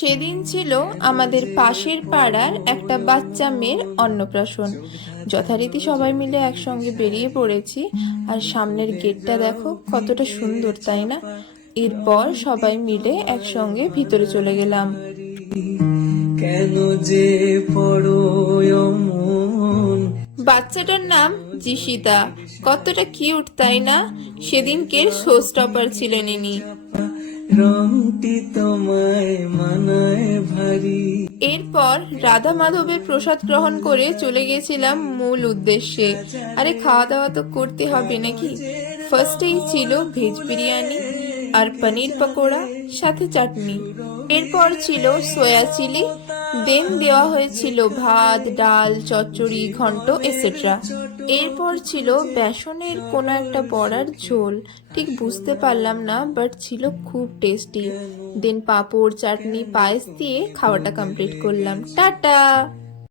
সেদিন ছিল আমাদের পাশের পাড়ার একটা বাচ্চা মেয়ের অন্নপ্রাশন। যথারীতি সবাই মিলে একসঙ্গে বেরিয়ে পড়েছি। আর সামনের গেটটা দেখো কতটা সুন্দর, তাই না? এরপর সবাই মিলে একসঙ্গে ভিতরে চলে গেলাম। কেন যে পড়ো অমন। বাচ্চাটার নাম জিশিতা। কতটা কিউট, তাই না? সেদিনকের শো স্টপার ছিলেন ইনি। রংটি তোমায় মানায় ভারী। এরপর রাধা মাধবের প্রসাদ গ্রহণ করে চলে গেছিলাম মূল উদ্দেশ্যে। আরে খাওয়া দাওয়া তো করতে হবে নাকি। ফার্স্টেই ছিল ভেজ বিরিয়ানি আর পনির পকোড়া, সাথে চাটনি। এরপর ছিল সয়া চিলি, দেন দেওয়া হয়েছিল ভাত, ডাল, চচ্চড়ি, ঘন্ট এটসেট্রা। এরপর ছিল বেসনের কোনো একটা বড়ার ঝোল, ঠিক বুঝতে পারলাম না, বাট ছিল খুব টেস্টি। দেন পাঁপড়, চাটনি, পায়েস দিয়ে খাওয়াটা কমপ্লিট করলাম। টাটা।